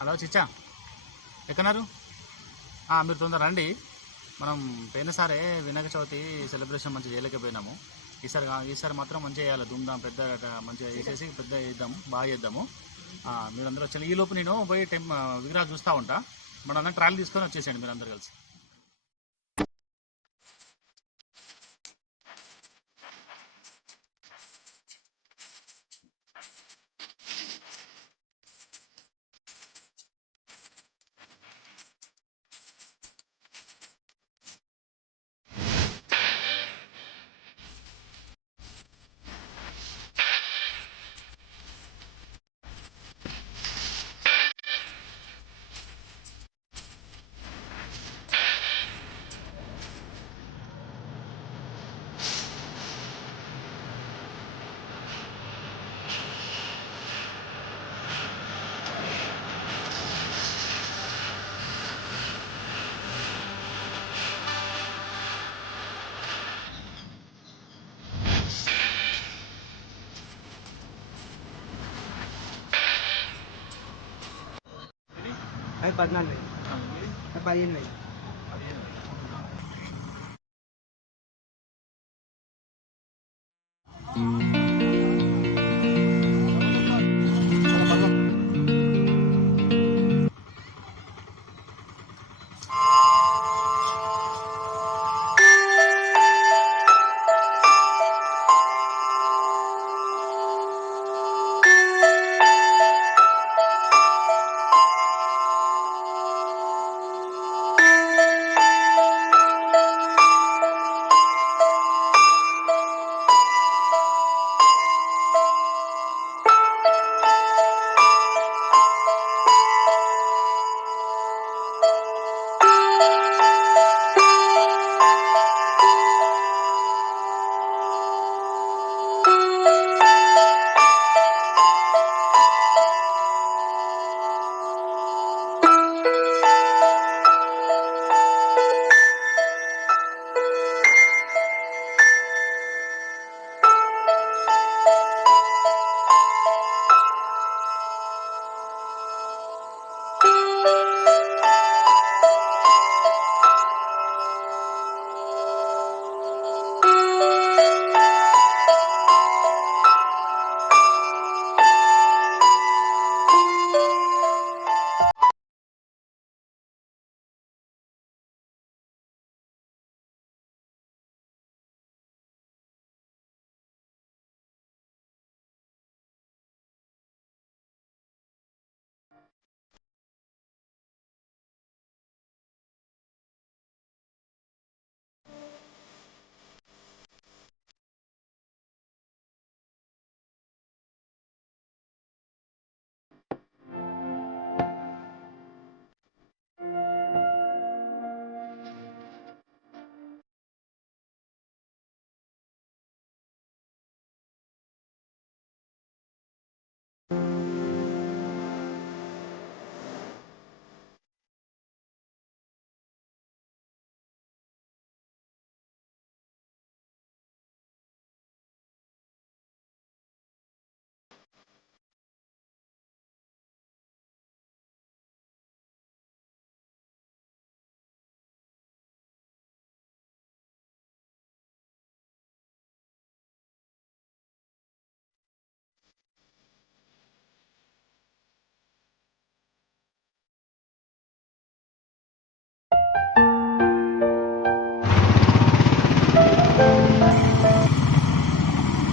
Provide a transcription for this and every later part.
Hello చిచ్చా, ఎక్కన్నారు? మీరు తొందర రండి. మనం పోయినసారే వినాయక చవితి సెలబ్రేషన్ మంచిగా చేయలేకపోయినాము. ఈసారి మాత్రం మంచిగా చేయాలి. ధూమ్ధాం పెద్ద మంచిగా చేసేసి పెద్ద చేద్దాము, బాగా చేద్దాము. మీరందరూ వచ్చి ఈలోపు నేను పోయి విగ్రహాలు చూస్తూ ఉంటా. మనందరం ట్రాలీ తీసుకొని వచ్చేసేయండి మీరందరూ కలిసి. అది 14 15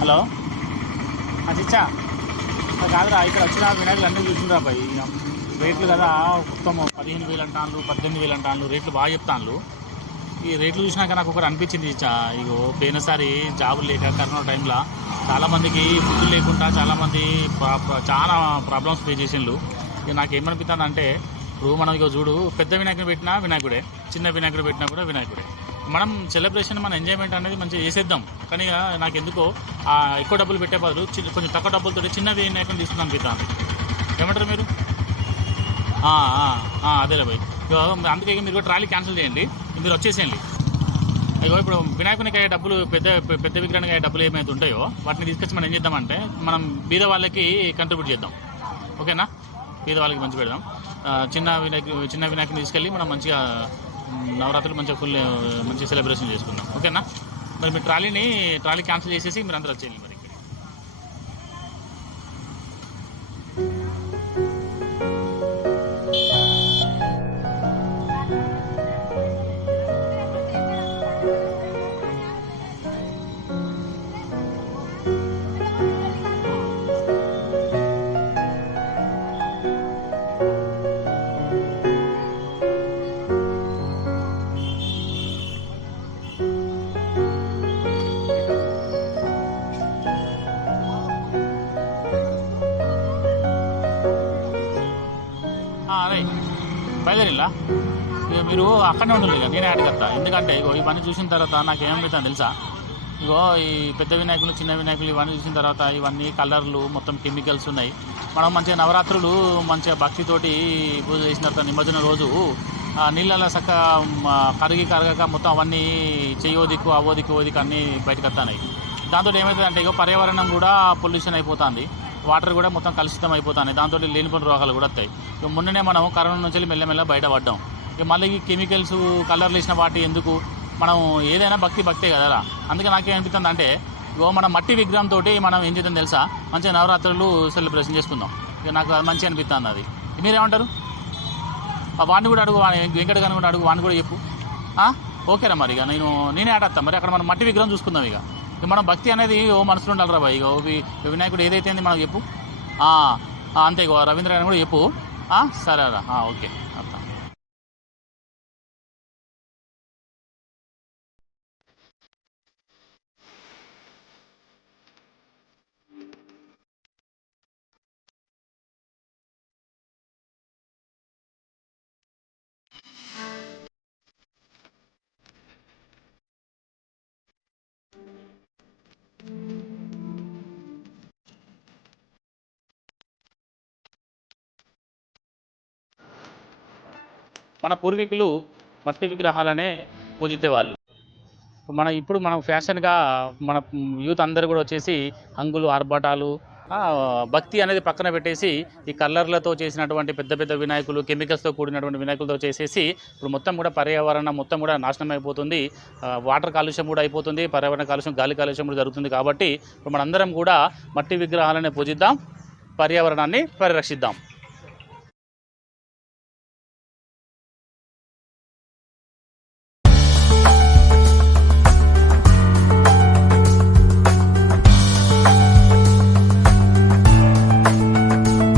హలో చిచ్చా, కాదురా, ఇక్కడ వచ్చిన వినాయకులు అన్నీ చూసిండ్రా పోయి రేట్లు కదా. మొత్తం 15,000 అంటాను, 18,000 అంటాను, రేట్లు బాగా చెప్తాను. ఈ రేట్లు చూసినాక నాకు ఒకటి అనిపించింది చిచ్చా. ఇగో పోయినసారి జాబులు లేక కరోనా టైంలో చాలామందికి ఫుడ్ లేకుండా చాలామంది చాలా ప్రాబ్లమ్స్ ఫేస్ చేసిండ్రు. ఇక నాకు ఏమనిపిస్తుంది అంటే, ఇప్పుడు మనం ఇక చూడు, పెద్ద వినాయకుడు పెట్టినా వినాయకుడే, చిన్న వినాయకుడు పెట్టినా కూడా వినాయకుడే. మనం సెలబ్రేషన్, మన ఎంజాయ్మెంట్ అనేది మంచిగా చేసేద్దాం. కానీ నాకు ఎందుకో ఎక్కువ డబ్బులు పెట్టే బదులు కొంచెం తక్కువ డబ్బులతో చిన్న వినాయకుని తీసుకుని అనిపిస్తుంది. ఏమంటారు మీరు? అదేలే భయ్. అందుకే మీరు కూడా ట్రాలీ క్యాన్సిల్ చేయండి, మీరు వచ్చేసేయండి. అయ్యో ఇప్పుడు వినాయకునికి అయ్యే డబ్బులు, పెద్ద విగ్రహానికి అయ్యే డబ్బులు ఏమైతే ఉంటాయో వాటిని తీసుకొచ్చి మనం ఏం చేద్దామంటే, మనం బీద వాళ్ళకి కంట్రిబ్యూట్ చేద్దాం. ఓకేనా? బీద వాళ్ళకి మంచి పెడదాం. చిన్న వినాయకుని తీసుకెళ్ళి మనం మంచిగా నవరాత్రులు మంచిగా ఫుల్ మంచిగా సెలబ్రేషన్ చేసుకుందాం. ఓకేనా? మరి మీ ట్రాలీ క్యాన్సిల్ చేసేసి మీరు అందరూ వచ్చేయండి మరి. అరే బయలుదేరిలా ఇక మీరు అక్కడనే ఉండాలి. ఇక నేనే అడగత్తా. ఎందుకంటే ఇగో ఇవన్నీ చూసిన తర్వాత నాకు ఏమవుతుందో తెలుసా? ఇగో ఈ పెద్ద వినాయకులు చిన్న వినాయకులు ఇవన్నీ చూసిన తర్వాత ఇవన్నీ కలర్లు మొత్తం కెమికల్స్ ఉన్నాయి. మనం మంచిగా నవరాత్రులు మంచిగా భక్తితోటి పూజ చేసిన తర్వాత నిమజ్జన రోజు నీళ్ళలో చక్క కరగక మొత్తం అవన్నీ చెయ్యోదిక్కు అవోదిక్కు ఓదిక్కు అన్నీ బయటకు వస్తున్నాయి. దాంతో ఏమవుతుందంటే ఇగో పర్యావరణం కూడా పొల్యూషన్ అయిపోతుంది. వాటర్ కూడా మొత్తం కలుషితం అయిపోతుంది. దాంతో లేనిపోయిన రోగాలు కూడా వస్తాయి. ఇక మొన్ననే మనం కరోనా నుంచి మెల్లమెల్ల బయటపడ్డాం. ఇక మళ్ళీ ఈ కెమికల్స్ కలర్లు వేసిన వాటి ఎందుకు? మనం ఏదైనా భక్తే కదా. అందుకే నాకేమనిపిస్తుంది అంటే ఇగో మన మట్టి విగ్రహంతో మనం ఏం చేద్దాం తెలుసా? మంచిగా నవరాత్రులు సెలబ్రేషన్ చేసుకుందాం. ఇక నాకు అది మంచిగా అనిపిస్తుంది. అది మీరేమంటారు? వాడిని కూడా అడుగు, వెంకట గారిని కూడా అడుగు, వాడిని కూడా చెప్పు. ఓకేనా? మరి ఇక నేనే ఆడేస్తాను. మరి అక్కడ మనం మట్టి విగ్రహం చూసుకుందాం. ఇక మనం భక్తి అనేది మనసులో ఉండాలిరా బాయ్. ఇక వినాయకుడు ఏదైతే మనకు చెప్పు. అంతే ఇక రవీంద్ర గారిని కూడా చెప్పు. సరేరా, ఓకే. అర్థం. మన పూర్వీకులు మట్టి విగ్రహాలనే పూజించేవాళ్ళు. ఇప్పుడు మనం ఫ్యాషన్గా మన యూత్ అందరూ కూడా వచ్చేసి హంగులు ఆర్భాటాలు భక్తి అనేది పక్కన పెట్టేసి ఈ కలర్లతో చేసినటువంటి పెద్ద పెద్ద వినాయకులు, కెమికల్స్తో కూడినటువంటి వినాయకులతో చేసేసి ఇప్పుడు మొత్తం కూడా పర్యావరణం మొత్తం కూడా నాశనం అయిపోతుంది. వాటర్ కాలుష్యం కూడా అయిపోతుంది, పర్యావరణ కాలుష్యం, గాలి కాలుష్యం కూడా జరుగుతుంది. కాబట్టి ఇప్పుడు మనందరం కూడా మట్టి విగ్రహాలనే పూజిద్దాం, పర్యావరణాన్ని పరిరక్షిద్దాం.